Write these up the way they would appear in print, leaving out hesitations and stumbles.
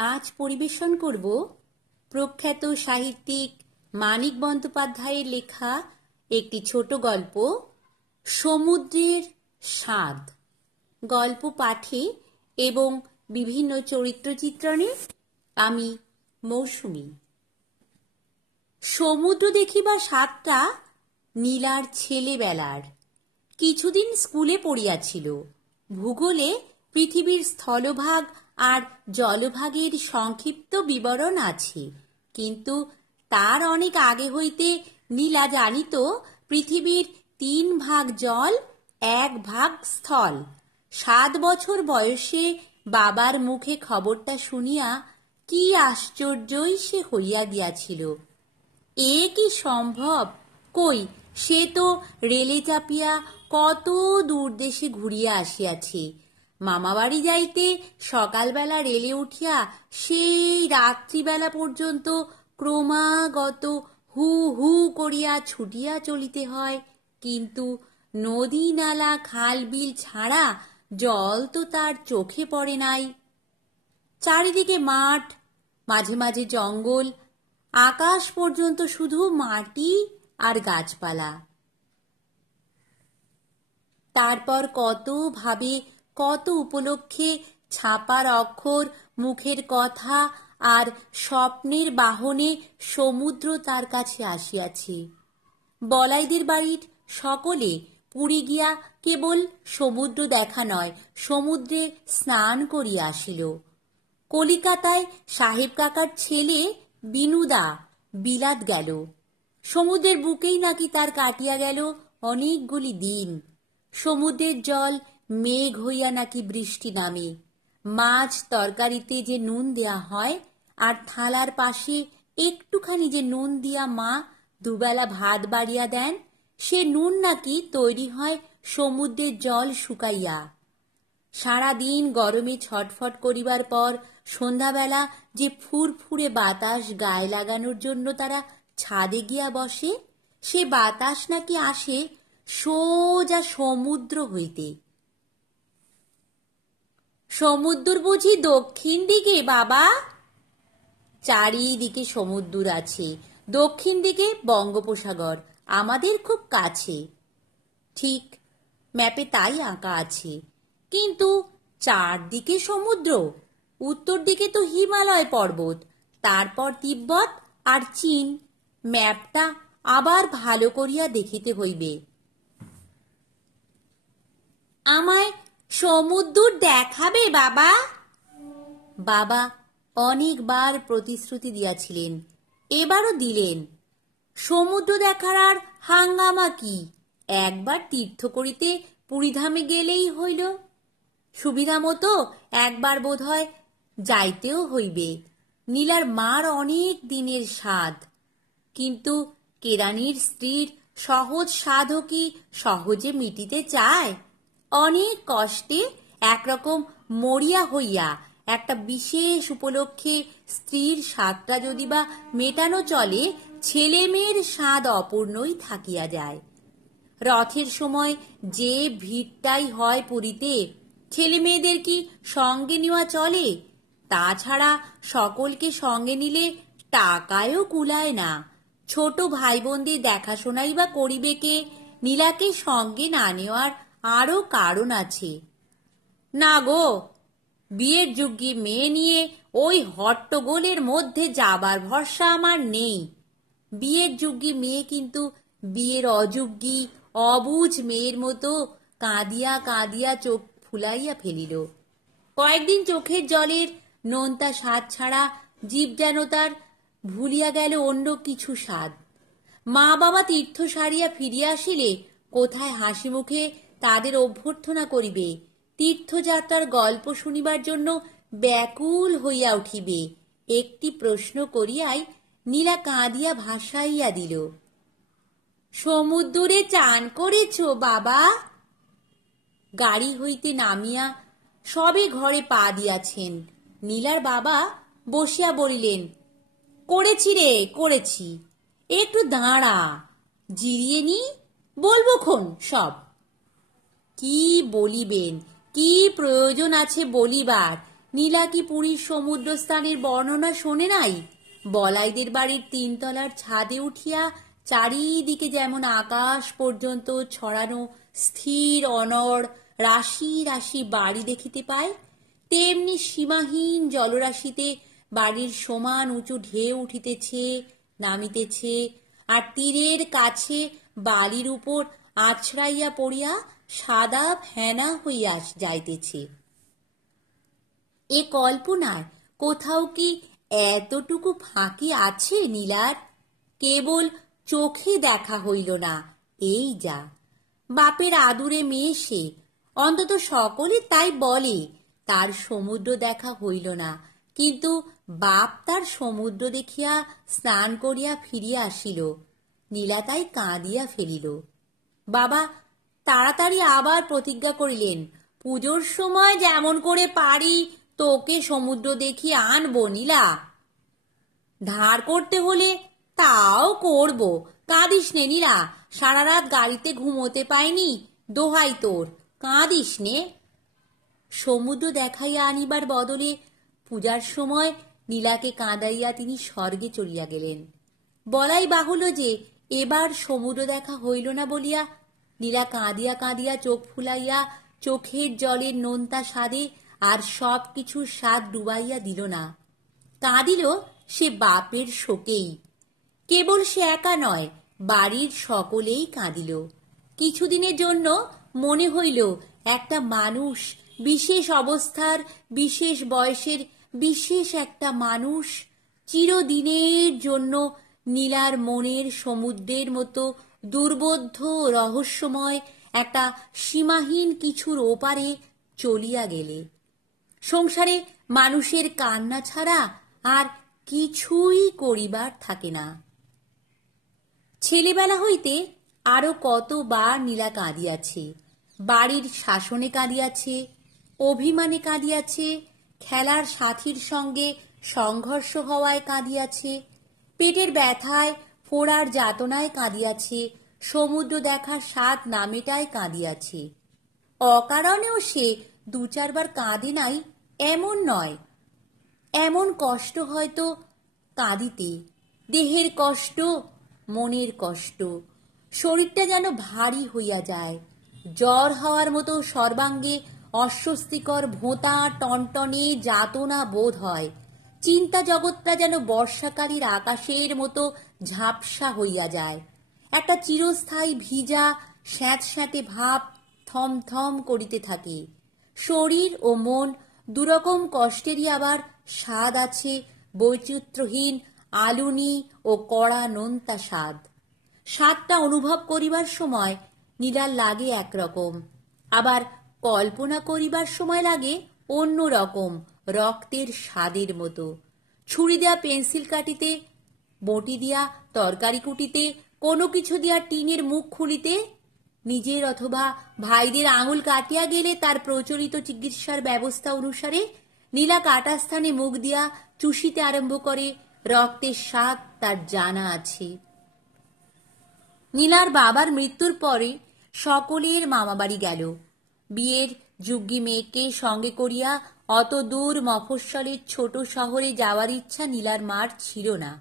আজ পরিবেশন করব প্রখ্যাত সাহিত্যিক মানিক বন্দ্যোপাধ্যায়ের লেখা একটি ছোট গল্প সমুদ্রের স্বাদ। গল্প পাঠে এবং বিভিন্ন চরিত্র চিত্রণে আমি মৌসুমী। সমুদ্র দেখিবার স্বাদটা নীলার ছেলেবেলার। কিছুদিন স্কুলে পড়িয়াছিল। ভূগোলে পৃথিবীর স্থলভাগ আর জলভাগের সংক্ষিপ্ত বিবরণ আছে, কিন্তু তার অনেক আগে হইতে নীলা জানিত পৃথিবীর 3 ভাগ জল, 1 ভাগ স্থল। 7 বছর বয়সে বাবার মুখে খবরটা শুনিয়া কি আশ্চর্যই সে হইয়া গিয়াছিল। এ কি সম্ভব? কই, সে তো রেলে চাপিয়া কত দূর দেশে ঘুরিয়া আসিয়াছে। মামাবাড়ি যাইতে সকালবেলা রেলে উঠিয়া সেই রাত্রিবেলা পর্যন্ত ক্রমাগত হু হু করিয়া ছুটিয়া চলিতে হয়, কিন্তু নদী নালা খাল বিল ছাড়া জল তো তার চোখে পড়ে নাই। চারিদিকে মাঠ, মাঝে মাঝে জঙ্গল, আকাশ পর্যন্ত শুধু মাটি আর গাছপালা। তারপর কত ভাবে, কত উপলক্ষে ছাপার অক্ষর, মুখের কথা আর স্বপ্নের বাহনে সমুদ্র তার কাছে আসিয়াছে। বলাইদের বাড়ির সকলে পুরী গিয়া কেবল সমুদ্র দেখা নয়, সমুদ্রে স্নান করিয়া আসিল। কলিকাতায় সাহেব কাকার ছেলে বিনুদা বিলাত গেল। সমুদ্রের বুকেই নাকি তার কাটিয়া গেল অনেকগুলি দিন। সমুদ্রের জল মেঘ হইয়া নাকি বৃষ্টি নামে। মাছ তরকারিতে যে নুন দেয়া হয়, আর থালার পাশে একটুখানি যে নুন দিয়া মা দুবেলা ভাত বাড়িয়া দেন, সে নুন নাকি তৈরি হয় সমুদ্রের জল শুকাইয়া। সারাদিন গরমে ছটফট করিবার পর সন্ধ্যাবেলা যে ফুরফুরে বাতাস গায়ে লাগানোর জন্য তারা ছাদে গিয়া বসে, সে বাতাস নাকি আসে সোজা সমুদ্র হইতে। সমুদ্র বুঝি দক্ষিণ দিকে বাবা? চারিদিকে সমুদ্র আছে। দক্ষিণ দিকে বঙ্গোপসাগর, আমাদের খুব কাছে। ঠিক, ম্যাপে তাই আঁকা আছে, কিন্তু চারদিকে সমুদ্র। উত্তর দিকে তো হিমালয় পর্বত, তারপর তিব্বত আর চীন। ম্যাপটা আবার ভালো করিয়া দেখিতে হইবে। আমায় সমুদ্র দেখাবে বাবা? বাবা অনেকবার প্রতিশ্রুতি দিয়াছিলেন, এবারও দিলেন। সমুদ্র দেখার আর হাঙ্গামা কি? একবার তীর্থ করিতে পুরীধামে গেলেই হইল। সুবিধা মতো একবার বোধহয় যাইতেও হইবে। নীলার মার অনেক দিনের সাধ, কিন্তু কেরানির স্ত্রীর সহজ সাধও কি সহজে মিটিতে চায়? অনেক কষ্টে একরকম মরিয়া হইয়া একটা বিশেষ উপলক্ষে স্ত্রীর স্বাদটা যদি বা মেটানো চলে, ছেলে মেয়ের স্বাদ অপূর্ণই থাকিয়া যায়। রথের সময় যে ভিড়টাই হয় পুরীতে, ছেলে মেয়েদের কি সঙ্গে নেওয়া চলে? তাছাড়া সকলকে সঙ্গে নিলে টাকায়ও কুলায় না। ছোট ভাই বোনদের দেখাশোনাই বা করিবে কে? নীলাকে সঙ্গে না নেওয়ার আরো কারণ আছে। না গো, বিয়ের যোগ্যী মেয়ে নিয়ে ওই হট্টগোলের মধ্যে যাবার ভরসা আমার নেই। বিয়ের যোগ্যী মেয়ে কিন্তু বিয়ের অযোগ্যী অবুঝ মেয়ের মতো কাঁদিয়া কাঁদিয়া চোখ ফুলাইয়া ফেলিল। কয়েকদিন চোখের জলের নোনতা স্বাদ ছাড়া জীব যেন তার ভুলিয়া গেল অন্য কিছু স্বাদ। মা বাবা তীর্থ সারিয়া ফিরিয়া আসিলে কোথায় হাসি মুখে তাদের অভ্যর্থনা করিবে, তীর্থযাত্রার গল্প শুনিবার জন্য ব্যাকুল হইয়া উঠিবে। একটি প্রশ্ন করিয়াই নীলা কাঁদিয়া ভাসাইয়া দিল। সমুদ্রে চান করেছ বাবা? গাড়ি হইতে নামিয়া সবে ঘরে পা দিয়াছেন। নীলার বাবা বসিয়া বলিলেন, করেছি রে, করেছি। একটু দাঁড়া, জিরিয়ে নি, বলবো খন সব। কি বলিবেন? কি প্রয়োজন আছে বলিবার? নীলা কি পুরীর সমুদ্রস্থানের বর্ণনা শোনে নাই? বলাইদের বাড়ির 3 তলার ছাদে উঠিয়া চারিদিকে যেমন আকাশ পর্যন্ত ছড়ানো স্থির অনড় রাশি রাশি বাড়ি দেখিতে পায়, তেমনি সীমাহীন জলরাশিতে বাড়ির সমান উঁচু ঢেউ উঠিতেছে, নামিতেছে, আর তীরের কাছে বালির উপর আছড়াইয়া পড়িয়া সাদা ফেনা হইয়া যাইতেছে। এ কল্পনার কোথাও কি এতটুকু ফাঁকি আছে নীলার? কেবল চোখে দেখা হইল না, এই যা। বাপের আদুরে মেয়ে সে, অন্তত সকলে তাই বলে। তার সমুদ্র দেখা হইল না, কিন্তু বাপ তার সমুদ্র দেখিয়া স্নান করিয়া ফিরিয়া আসিল। নীলা তাই কাঁদিয়া ফেলিল। বাবা তাড়াতাড়ি আবার প্রতিজ্ঞা করিলেন, পুজোর সময় যেমন করে পারি তোকে সমুদ্র দেখিয়ে আনবো নীলা। ধার করতে হলে তাও করব, কাঁদিস নে নীলা। সারা রাত গাড়িতে ঘুমোতে পাইনি, দোহাই তোর, কাঁদিস নে। সমুদ্র দেখাইয়া আনিবার বদলে পূজার সময় নীলাকে কাঁদাইয়া তিনি স্বর্গে চলিয়া গেলেন। বলাই বাহুল্য যে এবার সমুদ্র দেখা হইল না বলিয়া নীলা কাঁদিয়া কাঁদিয়া চোখ ফুলাইয়া চোখের জলের নোনতা স্বাদে আর সব কিছুর স্বাদ ডুবাইয়া দিল না। কাঁদিল সে বাপের শোকেই। কেবল সে একা নয়, বাড়ির সকলেই কাঁদিল। কিছুদিনের জন্য মনে হইল একটা মানুষ, বিশেষ অবস্থার, বিশেষ বয়সের বিশেষ একটা মানুষ চিরদিনের জন্য নীলার মনের সমুদ্রের মতো দুর্বোধ্য রহস্যময় একটা সীমাহীন কিছুর ওপারে চলিয়া গেলে। সংসারে মানুষের কান্না ছাড়া আর কিছুই করিবার থাকে না। ছেলেবেলা হইতে আরো কতবার নীলা কাঁদিয়াছে। বাড়ির শাসনে কাঁদিয়াছে, অভিমানে কাঁদিয়াছে, খেলার সাথীর সঙ্গে সংঘর্ষ হওয়ায় কাঁদিয়াছে, পেটের ব্যথায় ফোড়ার যাতনায় কাঁদিয়াছে, সমুদ্র দেখার স্বাদ না মেটায় কাঁদিয়াছে। অকারণেও সে 2-4 বার কাঁদে নাই এমন নয়। এমন কষ্ট হয়তো কাঁদিতে, দেহের কষ্ট, মনের কষ্ট, শরীরটা যেন ভারী হইয়া যায়, জ্বর হওয়ার মতো সর্বাঙ্গে অস্বস্তিকর ভোঁতা টনটনে যাতনা বোধ হয়। চিন্তা জগৎটা যেন বর্ষাকালীর আকাশের মতো ঝাপসা হইয়া যায়। একটা চিরস্থায়ী ভিজা স্যাঁতস্যাঁতে ভাব থম থম করিতে থাকে। শরীর ও মন দুরকম কষ্টেরই আবার স্বাদ আছে, বৈচিত্র্যহীন আলুনি ও কড়া নোনতা স্বাদ। স্বাদটা অনুভব করিবার সময় নীলার লাগে একরকম, আবার কল্পনা করিবার সময় লাগে অন্য রকম, রক্তের স্বাদের মতো। ছুরি দিয়া পেন্সিল কাটিতে, বটি দিয়া তরকারি কুটিতে, কোনো কিছু দিয়া টিনের মুখ খুলিতে, নিজের অথবা ভাইদের আঙুল কাটিয়া গেলে তার প্রচলিত চিকিৎসার ব্যবস্থা অনুসারে নীলা কাটা স্থানে মুখ দিয়া চুষিতে আরম্ভ করে। রক্তের স্বাদ তার জানা আছে। নীলার বাবার মৃত্যুর পরে সকলের মামাবাড়ি গেল। বিয়ের যুগ্গি মেয়েকে সঙ্গে করিয়া অত দূর মফস্বলের ছোট শহরে যাওয়ার ইচ্ছা নীলার মার ছিল না।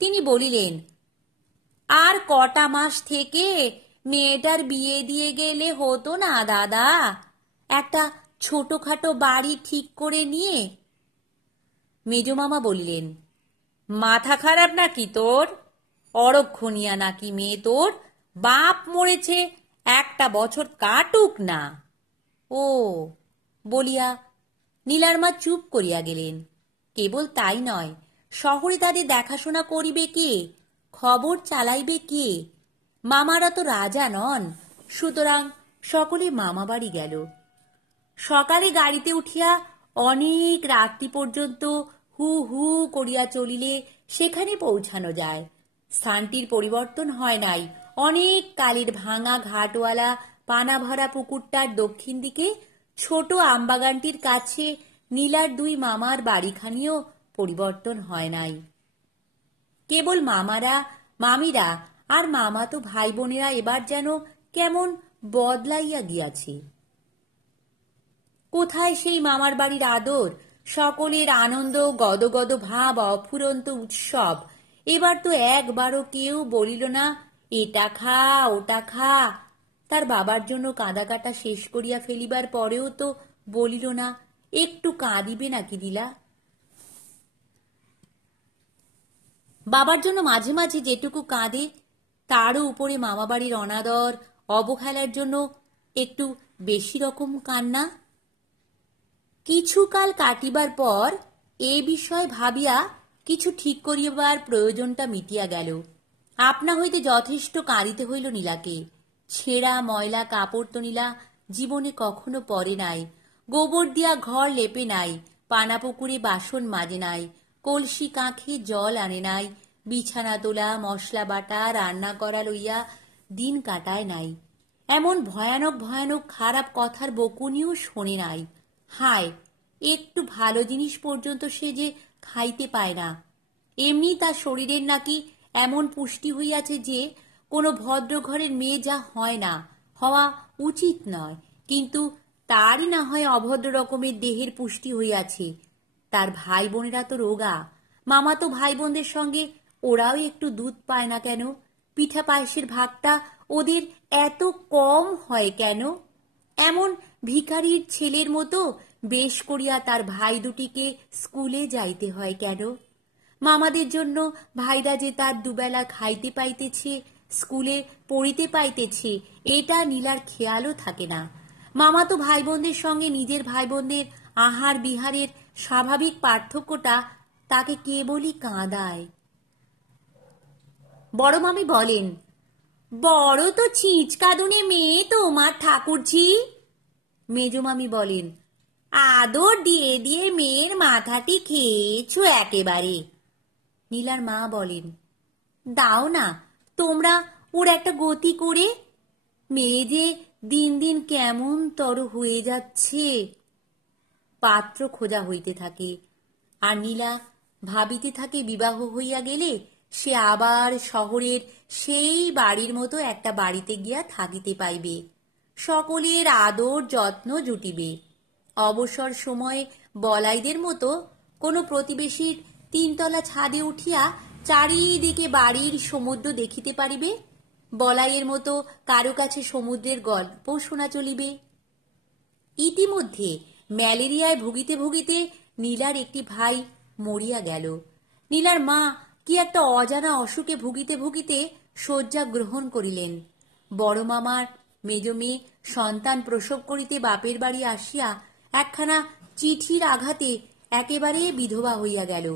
তিনি বলিলেন, আর কটা মাস থেকে মেয়েটার বিয়ে দিয়ে গেলে হতো না দাদা? একটা ছোটখাটো বাড়ি ঠিক করে নিয়ে। মেজমামা বললেন, মাথা খারাপ নাকি তোর? অরক্ষণিয়া নাকি মেয়ে তোর? বাপ মরেছে, একটা বছর কাটুক না। ও বলিয়া নীলার মা চুপ করিয়া গেলেন। কেবল তাই নয়, শহরে তাদের দেখাশোনা করিবে কে, খবর চালাইবে কে? মামারা তো রাজা নন। সুতরাং সকলে মামা বাড়ি গেল। সকালে গাড়িতে উঠিয়া অনেক রাত্রি পর্যন্ত হু হু করিয়া চলিলে সেখানে পৌঁছানো যায়। স্থানটির পরিবর্তন হয় নাই। অনেক কালের ভাঙা ঘাটওয়ালা পানা ভরা পুকুরটার দক্ষিণ দিকে ছোট আমবাগানটির কাছে নীলার 2 মামার বাড়িখানিও পরিবর্তন হয় নাই। কেবল মামারা, মামিরা আর মামাতো ভাই বোনেরা এবার যেন কেমন বদলাইয়া গিয়াছে। কোথায় সেই মামার বাড়ির আদর, সকলের আনন্দ, গদগদ ভাব, অফুরন্ত উৎসব। এবার তো একবারও কেউ বলিল না এটা খা ওটা খা। তার বাবার জন্য কাঁদাকাটা শেষ করিয়া ফেলিবার পরেও তো বলিল না একটু কাঁদিবে নাকি দিলা। বাবার জন্য মাঝে মাঝে যেটুকু কাঁদে, তারও উপরে মামাবাড়ির অনাদর অবহেলার জন্য একটু বেশি রকম কান্না। কিছুকাল কাটিবার পর এ বিষয় ভাবিয়া কিছু ঠিক করিবার প্রয়োজনটা মিটিয়া গেল। আপনা হইতে যথেষ্ট কাঁদিতে হইল নীলাকে। ছেঁড়া ময়লা কাপড় তো নীলা জীবনে কখনো পরে নাই, গোবর দিয়া ঘর লেপে নাই, পানাপুকুরে বাসন মাজে নাই, কলসি কাঁখে জল আনে নাই, বিছানা তোলা, মশলা বাটা, রান্না করা লইয়া দিন কাটায় নাই। এমন ভয়ানক ভয়ানক খারাপ কথার বকুনিও শোনে নাই। হায়, একটু ভালো জিনিস পর্যন্ত সে যে খাইতে পায় না। এমনি তার শরীরের নাকি এমন পুষ্টি হইয়াছে যে কোনো ভদ্র ঘরের মেয়ে যা হয় না, হওয়া উচিত নয়, কিন্তু তারই না হয় অভদ্র রকমের দেহের পুষ্টি হইয়াছে। তার ভাই বোনেরা তো রোগা, মামাতো ভাই বোনদের সঙ্গে ওরাও একটু দুধ পায় না কেন? পিঠা পায়েসের ভাগটা ওদের এত কম হয় কেন? এমন ভিখারির ছেলের মতো বেশ করিয়া তার ভাই দুটিকে স্কুলে যাইতে হয় কেন? মামাদের জন্য ভাইরা যে তার দুবেলা খাইতে পাইতেছে, স্কুলে পড়িতে পাইতেছে, এটা নীলার খেয়ালও থাকে না। মামাতো ভাই বোনদের সঙ্গে নিজের ভাই বোনদের আহার বিহারের স্বাভাবিক পার্থক্যটা তাকে কেবলই কাঁদায়। বড় মামি বলেন, বড় তো ছিঁচকাদুনে মেয়ে তোমার ঠাকুরঝি। মেজো মামি বলেন, আদর দিয়ে দিয়ে মেয়ের মাথাটি খেয়েছো একেবারে। নীলার মা বলেন, দাও না তোমরা ওর একটা গতি করে, মেয়ে যে দিন দিন কেমন তর হয়ে যাচ্ছে। পাত্র খোঁজা হইতে থাকে, আর নীলা ভাবিতে থাকে বিবাহ হইয়া গেলে সে আবার শহরের সেই বাড়ির মতো একটা বাড়িতে গিয়া থাকিতে পাইবে, সকলের আদর যত্ন জুটিবে। অবসর সময়ে বলাইদের মতো কোনো প্রতিবেশীর তিনতলা ছাদে উঠিয়া চারিদিকে বাড়ির সমুদ্র দেখিতে পারিবে, বলাইয়ের মতো কারো কাছে সমুদ্রের গল্প শোনা চলিবে। ইতিমধ্যে ম্যালেরিয়ায় ভুগিতে ভুগিতে নীলার একটি ভাই মরিয়া গেল। নীলার মা কি একটা অজানা অসুখে ভুগিতে ভুগিতে শয্যা গ্রহণ করিলেন। বড় মামার মেজো মেয়ে সন্তান প্রসব করিতে বাপের বাড়ি আসিয়া একখানা চিঠির আঘাতে একেবারে বিধবা হইয়া গেল।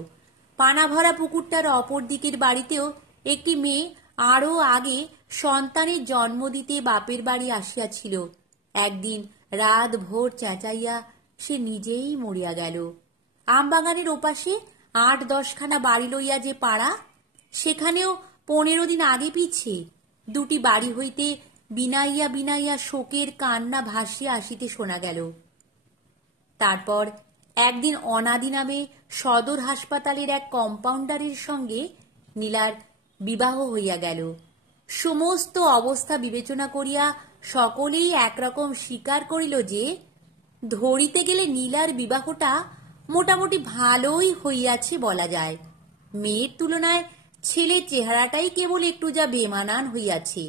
পানাভরা পুকুরটার অপর দিকের বাড়িতেও একটি মেয়ে আরও আগে সন্তানের জন্ম দিতে বাপের বাড়ি আসিয়াছিল। একদিন রাত ভোর চেঁচাইয়া সে নিজেই মরিয়া গেল। আমবাগানের ওপাশে ৮-১০খানা বাড়ি লইয়া যে পাড়া, সেখানেও ১৫ দিন আগে পিছে দুটি বাড়ি হইতে বিনাইয়া বিনাইয়া শোকের কান্না ভাসিয়া আসিতে শোনা গেল। তারপর একদিন অনাদি নামে সদর হাসপাতালের এক কম্পাউন্ডারের সঙ্গে নীলার বিবাহ হইয়া গেল। সমস্ত অবস্থা বিবেচনা করিয়া সকলেই একরকম স্বীকার করিল যে ধরিতে গেলে নীলার বিবাহটা মোটামুটি ভালোই হইয়াছে বলা যায়। মেয়ের তুলনায় ছেলের চেহারাটাই কেবল একটু যা বেমানান হইয়াছে।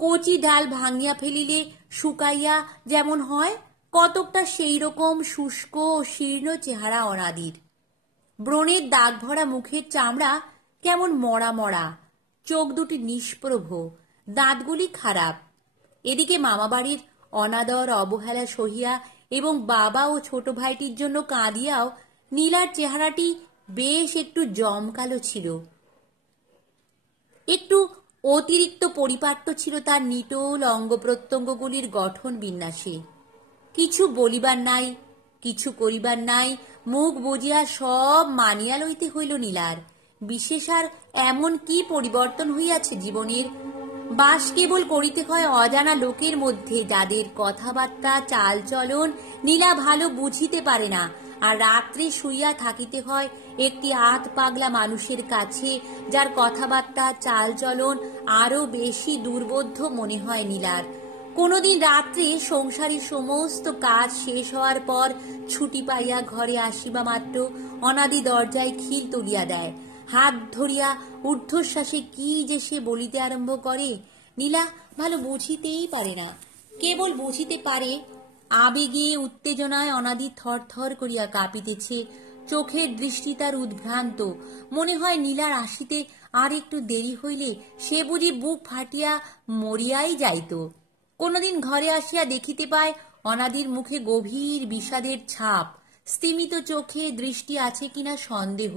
কচি ডাল ভাঙিয়া ফেলিলে শুকাইয়া যেমন হয়, কতকটা সেই রকম শুষ্ক ও শীর্ণ চেহারা অনাদির। ব্রণের দাগ ভরা মুখের চামড়া কেমন মরা মরা, চোখ দুটি নিষ্প্রভ, দাঁতগুলি খারাপ। এদিকে মামাবাড়ির অনাদর অবহেলা সহিয়া এবং বাবা ও ছোট ভাইটির জন্য কাঁদিয়াও নীলার চেহারাটি বেশ একটু জমকালো ছিল। একটু অতিরিক্ত পরিপাট্য ছিল তার নিটোল অঙ্গ প্রত্যঙ্গগুলির গঠন বিন্যাসে। কিছু বলিবার নাই, কিছু করিবার নাই, মুখ বুজিয়া সব মানিয়া লইতে হইল নীলার। বিশেষ আর এমন কি পরিবর্তন হইয়াছে জীবনের? বাস কেবল করিতে হয় অজানা লোকের মধ্যে, যাদের কথাবার্তা চালচলন নীলা ভালো বুঝিতে পারে না, আর রাত্রে শুইয়া থাকিতে হয় একটি আধ পাগলা মানুষের কাছে, যার কথাবার্তা চালচলন আরো বেশি দুর্বোধ্য মনে হয় নীলার। কোনোদিন রাত্রে সংসারের সমস্ত কাজ শেষ হওয়ার পর ছুটি পাইয়া ঘরে আসিবা মাত্র অনাদি দরজায় খিল তুলিয়া দেয়। হাত ধরিয়া ঊর্ধ্বশ্বাসে কি যে সে বলিতে আরম্ভ করে নীলা ভালো বুঝিতেই পারে না। কেবল বুঝিতে পারে আবেগে উত্তেজনায় অনাদি থর থর করিয়া কাঁপিতেছে, চোখের দৃষ্টি তার উদ্ভ্রান্ত। মনে হয় নীলার আসিতে আর একটু দেরি হইলে সে বুঝি বুক ফাটিয়া মরিয়াই যাইত। কোনোদিন ঘরে আসিয়া দেখিতে পায় অনাদির মুখে গভীর বিষাদের ছাপ, স্তিমিত চোখে দৃষ্টি আছে কিনা সন্দেহ।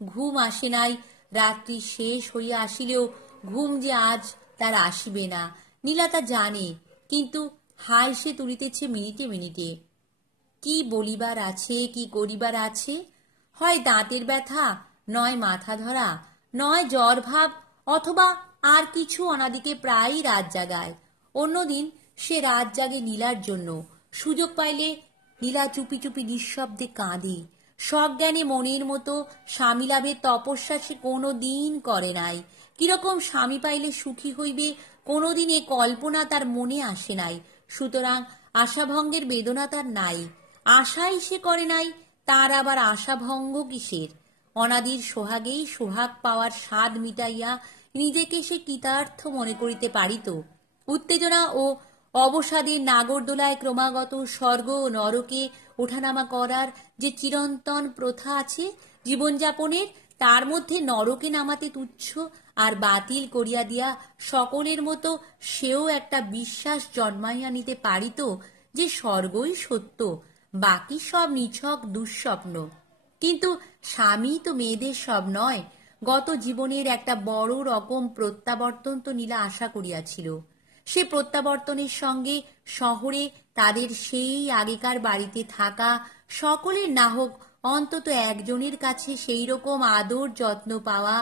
ঘুম আসে নাই, রাত্রি শেষ হইয়া আসিলেও ঘুম যে আজ তার আসিবে না নীলা তা জানে, কিন্তু হাল সে তুলিতেছে মিনিটে মিনিটে। কি বলিবার আছে, কি করিবার আছে, হয় দাঁতের ব্যথা, নয় মাথা ধরা, নয় জ্বর ভাব, অথবা আর কিছু অনাদিকে প্রায়ই রাত জাগায়। অন্যদিন সে রাত জাগে নীলার জন্য। সুযোগ পাইলে নীলা চুপি চুপি নিঃশব্দে কাঁদে। সজ্ঞানে মনের মতো স্বামী লাভের তপস্যা সে কোনো দিন করে নাই। কিরকম স্বামী পাইলে সুখী হইবে কোনোদিন এ কল্পনা তার মনে আসে নাই। সুতরাং আশাভঙ্গের বেদনা তার নাই। আশাই সে করে নাই, তার আবার আশাভঙ্গ কিসের? অনাদির সোহাগেই সোহাগ পাওয়ার স্বাদ মিটাইয়া নিজেকে সে কৃতার্থ মনে করিতে পারিত। উত্তেজনা ও অবসাদের নাগরদোলায় ক্রমাগত স্বর্গ ও নরকে ওঠানামা করার যে চিরন্তন প্রথা আছে জীবনযাপনের, তার মধ্যে নরকে নামাতে তুচ্ছ আর বাতিল করিয়া দিয়া সকলের মতো সেও একটা বিশ্বাস জন্মাইয়া নিতে পারিত যে স্বর্গই সত্য, বাকি সব নিছক দুঃস্বপ্ন। কিন্তু স্বামী তো মেয়েদের সব নয়। গত জীবনের একটা বড় রকম প্রত্যাবর্তন তো নীলা আশা করিয়াছিল। সে প্রত্যাবর্তনের সঙ্গে শহরে তাদের সেই আগেকার বাড়িতে থাকা সকলের না হোক অন্তত একজনের কাছে সেই রকম আদর যত্ন পাওয়া,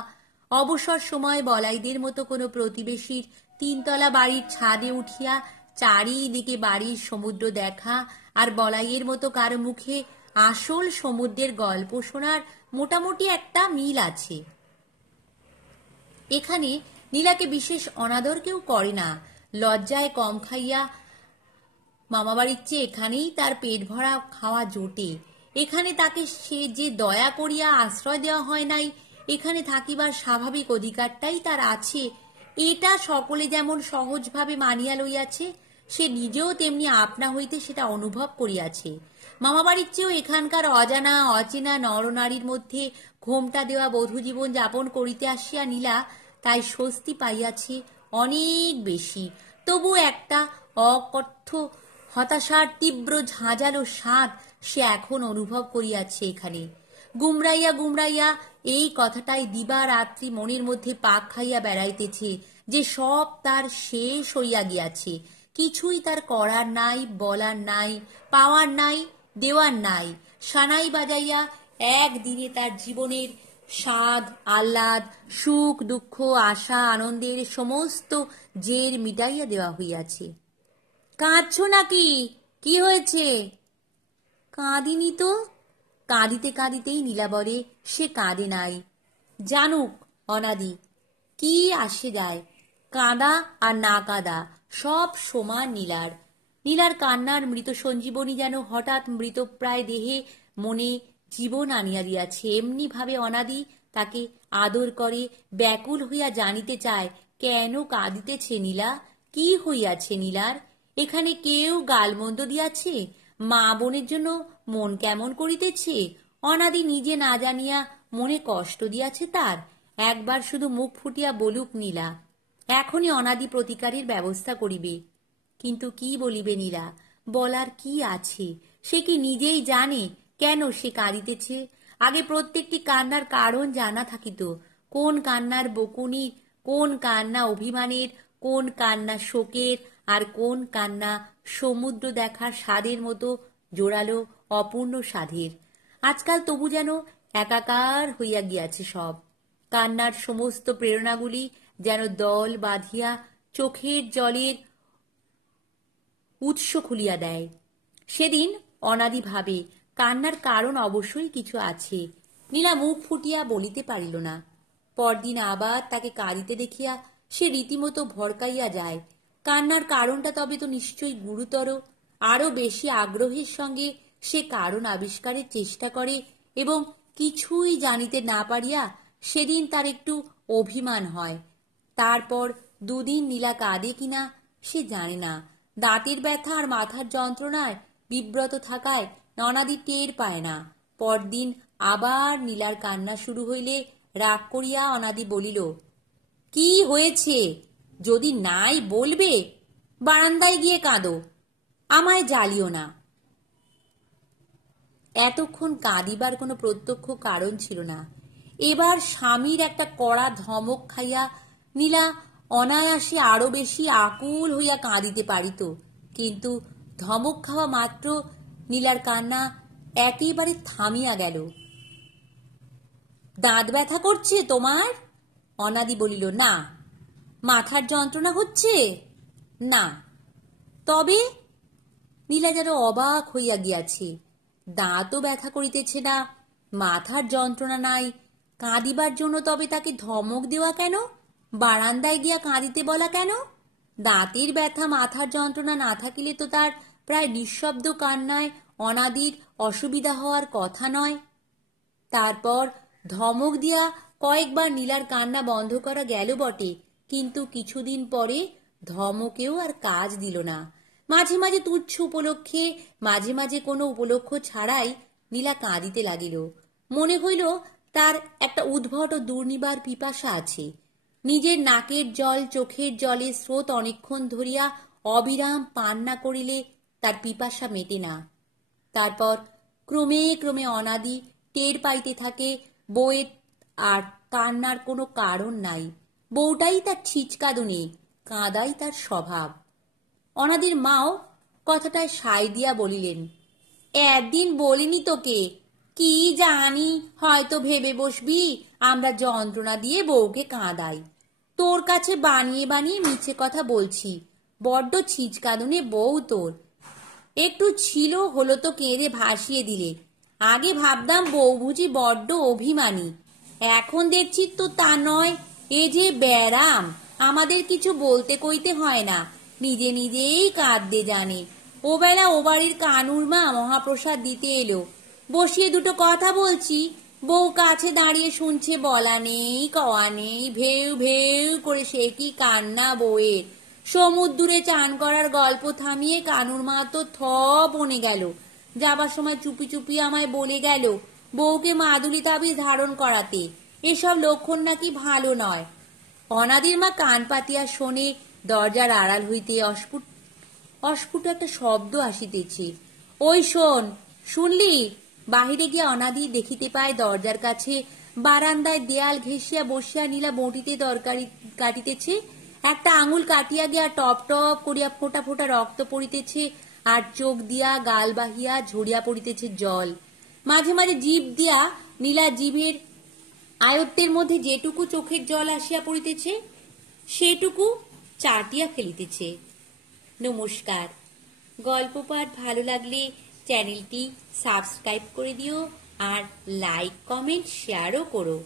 অবসর সময় বলাইদের মতো কোনো প্রতিবেশীর তিনতলা বাড়ির ছাদে উঠিয়া চারিদিকে বাড়ির সমুদ্র দেখা, আর বলাইয়ের মতো কারো মুখে আসল সমুদ্রের গল্প শোনার মোটামুটি একটা মিল আছে। এখানে নীলাকে বিশেষ অনাদর কেউ করে না। লজ্জায় কম খাইয়া মামাবাড়ির চেয়ে এখানেই তার পেট ভরা খাওয়া জোটে। এখানে তাকে সে যে দয়া করিয়া আশ্রয় দেওয়া হয় নাই, এখানে থাকিবার স্বাভাবিক অধিকারটাই তার আছে, এটা সকলে যেমন সহজভাবে মানিয়া লইয়াছে, সে নিজেও তেমনি আপনা হইতে সেটা অনুভব করিয়াছে। মামাবাড়ির চেয়েও এখানকার অজানা অচেনা নরনারীর মধ্যে ঘোমটা দেওয়া বধূজীবন যাপন করিতে আসিয়া নীলা তাই স্বস্তি পাইয়াছে অনেক বেশি। তবু একটা অকথ্য হতাশার তীব্র ঝাঁঝালো স্বাদ সে এখন অনুভব করিয়াছে এখানে। গুমরাইয়া গুমরাইয়া এই কথাটাই দিবা রাত্রি মনের মধ্যে পাক খাইয়া বেড়াইতেছে যে সব তার শেষ হইয়া গিয়াছে, কিছুই তার করার নাই, বলার নাই, পাওয়ার নাই, দেওয়ার নাই। সানাই বাজাইয়া একদিনে তার জীবনের স্বাদ আহ্লাদ সুখ দুঃখ আশা আনন্দের সমস্ত জের মিটাইয়া দেওয়া হইয়াছে। কাঁদছো নাকি? কি হয়েছে? কাঁদিনি তো। কাঁদিতে কাঁদিতেই নীলা বলে সে কাঁদে নাই। জানুক অনাদি, কি আসে যায়, কাঁদা আর না কাঁদা সব সমান নীলার। নীলার কান্নার মৃত সঞ্জীবনী যেন হঠাৎ মৃতপ্রায় দেহে মনে জীবন আনিয়া দিয়াছে। এমনি ভাবে অনাদি তাকে আদর করে, ব্যাকুল হইয়া জানিতে চায় কেন কাঁদিতেছে নীলা, কি হইয়াছে নীলার। এখানে কেউ গালমন্দ দিয়াছে, মা বোনের জন্য মন কেমন করিতেছে, অনাদি নিজে না জানিয়া মনে কষ্ট দিয়াছে তার। একবার শুধু মুখ ফুটিয়া বলুক নীলা, এখনই অনাদি প্রতিকারের ব্যবস্থা করিবে। কিন্তু কি বলিবে নীলা, বলার কি আছে? সে কি নিজেই জানে কেন সে কাঁদিতেছে? আগে প্রত্যেকটি কান্নার কারণ জানা থাকিত। কোন কান্নার বকুনি, কোন কান্না অভিমানের, কোন কান্না শোকের, আর কোন কান্না সমুদ্র দেখার স্বাদের মতো জোরালো অপূর্ণ স্বাদের। আজকাল তবু যেন একাকার হইয়া গিয়াছে সব। কান্নার সমস্ত প্রেরণাগুলি যেন দল বাঁধিয়া চোখের জলের উৎস খুলিয়া দেয়। সেদিন অনাদি ভাবে কান্নার কারণ অবশ্যই কিছু আছে, নীলা মুখ ফুটিয়া বলিতে পারিল না। পরদিন আবার তাকে কাঁদিতে দেখিয়া সে রীতিমতো ভড়কাইয়া যায়। কান্নার কারণটা তবে তো নিশ্চয়ই গুরুতর। আরো বেশি আগ্রহের সঙ্গে সে কারণ আবিষ্কারের চেষ্টা করে এবং কিছুই জানিতে না পারিয়া সেদিন তার একটু অভিমান হয়। তারপর দুদিন নীলা কাঁদে কিনা সে জানে না। দাঁতের ব্যথা আর মাথার যন্ত্রণায় বিব্রত থাকায় অনাদি টের পায় না। পরদিন আবার নীলার কান্না শুরু হইলে রাগ করিয়া অনাদি বলিল, কি হয়েছে যদি নাই বলবে? বারান্দায় গিয়ে কাঁদো, আমায় জ্বালিও না। এতক্ষণ কাঁদিবার কোনো প্রত্যক্ষ কারণ ছিল না। এবার স্বামীর একটা কড়া ধমক খাইয়া নীলা অনায়াসে আরো বেশি আকুল হইয়া কাঁদিতে পারিত, কিন্তু ধমক খাওয়া মাত্র নীলার কান্না একেবারে থামিয়া গেল। দাঁত ব্যথা করছে তোমার? অনাদি বলিল, না। মাথার যন্ত্রণা হচ্ছে? না। তবে? নীলা যেন অবাক হইয়া গিয়াছে। দাঁতও ব্যথা করিতেছে না, মাথার যন্ত্রণা নাই, কাঁদিবার জন্য তবে তাকে ধমক দেওয়া কেন? বারান্দায় গিয়া কাঁদিতে বলা কেন? দাঁতের ব্যথা মাথার যন্ত্রণা না থাকিলে তো তার প্রায় নিঃশব্দ কান্নায় অনাদির অসুবিধা হওয়ার কথা নয়। তারপর ধমক দিয়া কয়েকবার নীলার কান্না বন্ধ করা গেল বটে, কিন্তু কিছুদিন পরে ধমকেও আর কাজ দিল না। মাঝে মাঝে তুচ্ছ উপলক্ষে, মাঝে মাঝে কোনো উপলক্ষ ছাড়াই নীলা কাঁদিতে লাগিল। মনে হইল তার একটা উদ্ভট ও দুর্নিবার পিপাসা আছে। নিজের নাকের জল চোখের জলে স্রোত অনেকক্ষণ ধরিয়া অবিরাম পান না করিলে তার পিপাসা মেটে না। তারপর ক্রমে ক্রমে অনাদি টের পাইতে থাকে বউয়ের আর কান্নার কোনো কারণ নাই। বউটাই তার ছিচকাদুনি, কাঁদাই তার স্বভাব। অনাদির মাও কথাটায় সায় দিয়া বলিলেন, একদিন বলিনি তোকে? কি জানি, হয়তো ভেবে বসবি আমরা যন্ত্রণা দিয়ে বউকে কাঁদাই। তোর কাছে বানিয়ে বানিয়ে মিছে কথা বলছি। বড্ড ছিচকাদুনে বউ তোর। একটু ছিল হলো তো কেঁদে ভাসিয়ে দিলে। আগে ভাবতাম বউ বুঝি বড্ড অভিমানী, এখন দেখছি তো তা নয়। এ যে ব্যারাম, আমাদের কিছু বলতে কইতে হয় না, নিজে নিজেই কাঁদতে জানে। ও বেলা ও বাড়ির কানুর মা মহাপ্রসাদ দিতে এলো, বসিয়ে দুটো কথা বলছি, বউ কাছে দাঁড়িয়ে শুনছে, বলা নেই কওয়া নেই, ভেউ ভেউ করে সে কি কান্না বউয়ের। সমুদ্রে চান করার গল্প থামিয়ে কানুর মা তো থ বনে গেল। যাবার সময় চুপি চুপি আমায় বলে গেল বউকে মাদুলি তাবিজ ধারণ করাতে। এসব লক্ষণ নাকি ভালো নয়। অনাদির মা কান পাতিয়া শোনে দরজার আড়াল হইতে অস্ফুট অস্ফুট একটা শব্দ আসিতেছে। ওই শোন, শুনলি? বাহিরে গিয়া অনাদি দেখিতে পায় দরজার কাছে বারান্দায় দেয়াল ঘেঁষিয়া বসিয়া নীলা বঁটিতে তরকারি কাটিতেছে। একটা আঙুল কাটিয়া গিয়া টপ টপ করিয়া ফোঁটা ফোঁটা রক্ত পড়িতেছে, আর চোখ দিয়া গাল বাহিয়া ঝরিয়া পড়িতেছে জল। মাঝে মাঝে জিভ দিয়া নীলা জিভের আয়ত্তের মধ্যে যেটুকু চোখের জল আসিয়া পড়িতেছে সেটুকু চাটিয়া ফেলিতেছে। নমস্কার। গল্প পাঠ ভালো লাগলে চ্যানেলটি সাবস্ক্রাইব করে দিও আর লাইক কমেন্ট শেয়ারও করো।